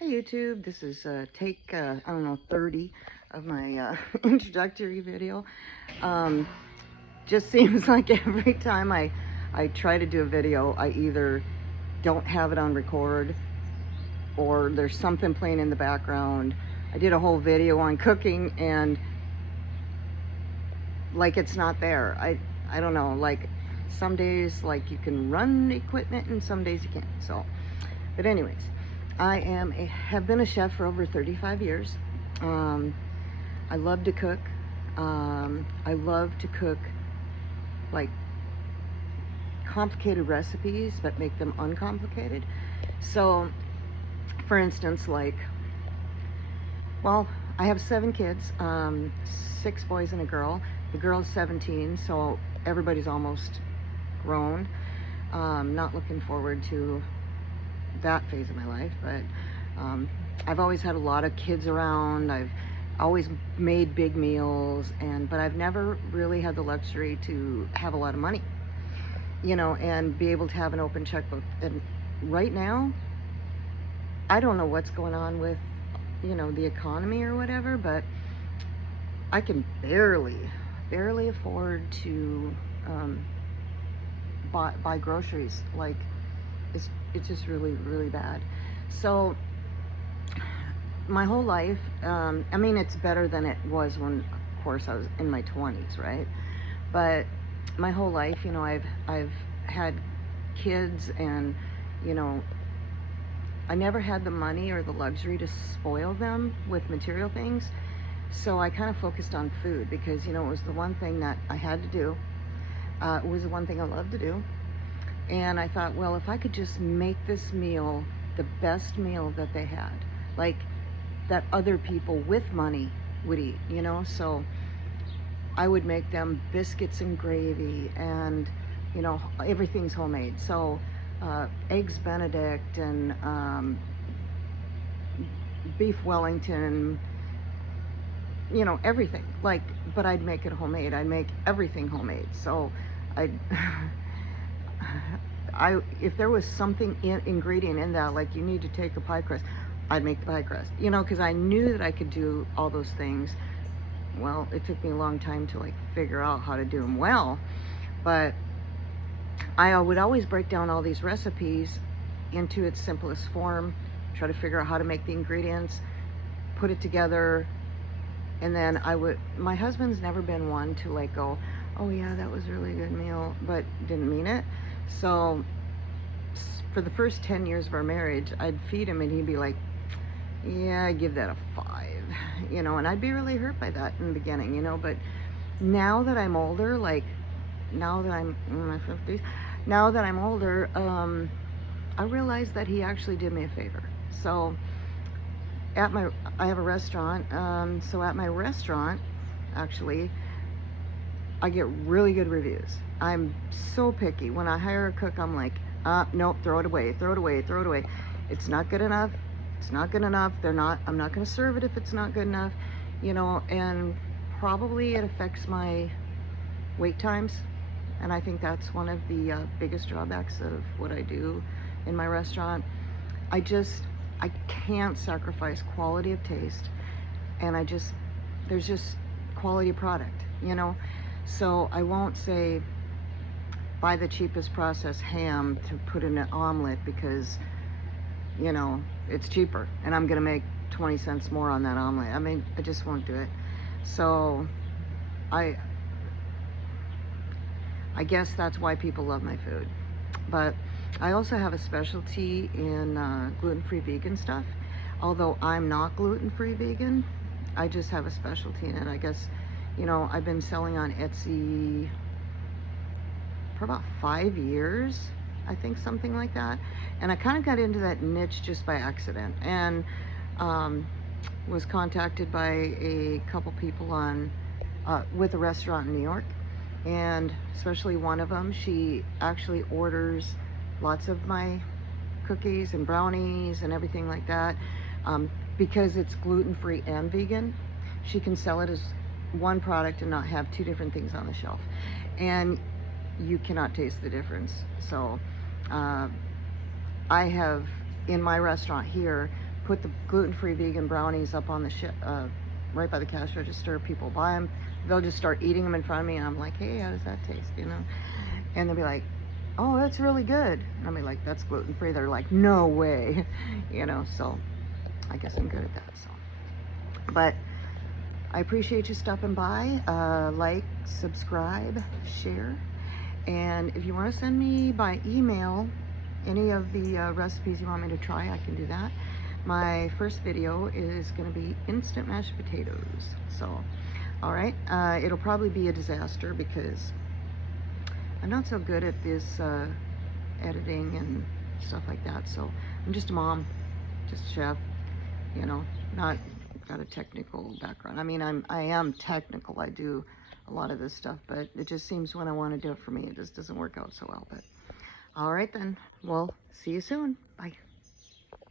Hey YouTube, this is take, I don't know, 30 of my introductory video. Um, just seems like every time I try to do a video, I either don't have it on record or there's something playing in the background. I did a whole video on cooking and like it's not there. I don't know, like some days like you can run equipment and some days you can't. So, but anyways, have been a chef for over 35 years. Um, I love to cook. I love to cook like complicated recipes, but make them uncomplicated. So, for instance, like, well, I have 7 kids, 6 boys and a girl. The girl's 17, so everybody's almost grown. Not looking forward to that phase of my life, but I've always had a lot of kids around. I've always made big meals, but I've never really had the luxury to have a lot of money, and be able to have an open checkbook. And right now, I don't know what's going on with, the economy or whatever, but I can barely afford to buy groceries. Like, it's just really bad. So my whole life, I mean, it's better than it was when, of course, I was in my 20s, right? But my whole life, I've had kids, and I never had the money or the luxury to spoil them with material things. So I kind of focused on food because, it was the one thing that I had to do. It was the one thing I loved to do. And I thought, well, if I could just make this meal the best meal that they had, like that other people with money would eat, so I would make them biscuits and gravy, and everything's homemade. So eggs Benedict and beef Wellington, everything. Like, but I'd make it homemade. I'd make everything homemade. So I if there was something ingredient in that, like you need to take a pie crust, I'd make the pie crust, because I knew that I could do all those things. Well, it took me a long time to like figure out how to do them well, but I would always break down all these recipes into its simplest form, try to figure out how to make the ingredients, put it together, and then my husband's never been one to like go, oh yeah, that was a really good meal, but didn't mean it. So for the first 10 years of our marriage, I'd feed him and he'd be like, yeah, I give that a 5, and I'd be really hurt by that in the beginning, but now that I'm older, like now that I'm in my 50s, now that I'm older, I realize that he actually did me a favor. So I have a restaurant, so at my restaurant, actually, I get really good reviews. I'm so picky. When I hire a cook, I'm like, nope, throw it away, throw it away, throw it away. It's not good enough. It's not good enough. I'm not going to serve it if it's not good enough, and probably it affects my wait times. And I think that's one of the biggest drawbacks of what I do in my restaurant. I can't sacrifice quality of taste, and there's just quality product, So I won't say buy the cheapest processed ham to put in an omelet because, it's cheaper and I'm gonna make 20 cents more on that omelet. I mean, I just won't do it. So I guess that's why people love my food. But I also have a specialty in gluten-free vegan stuff. Although I'm not gluten-free vegan, I just have a specialty in it. I guess, I've been selling on Etsy for about 5 years, I think, something like that. And I kind of got into that niche just by accident, and was contacted by a couple people with a restaurant in New York. And especially one of them, she actually orders lots of my cookies and brownies and everything like that, because it's gluten-free and vegan. She can sell it as one product and not have 2 different things on the shelf, and you cannot taste the difference. So I have, in my restaurant here, put the gluten-free vegan brownies up on the right by the cash register. People buy them. They'll just start eating them in front of me, and I'm like, hey, how does that taste? You know? And they'll be like, oh, that's really good. And I'll be like, that's gluten-free. They're like, no way. You know, so I guess I'm good at that. So, but I appreciate you stopping by. Like, subscribe, share. And if you want to send me by email any of the recipes you want me to try, I can do that. My first video is going to be instant mashed potatoes. So, all right, it'll probably be a disaster because I'm not so good at this editing and stuff like that. So I'm just a mom, just a chef, you know, not got a technical background. I mean, I am technical. I do a lot of this stuff, but it just seems when I want to do it for me, it just doesn't work out so well. But all right then. Well, see you soon. Bye.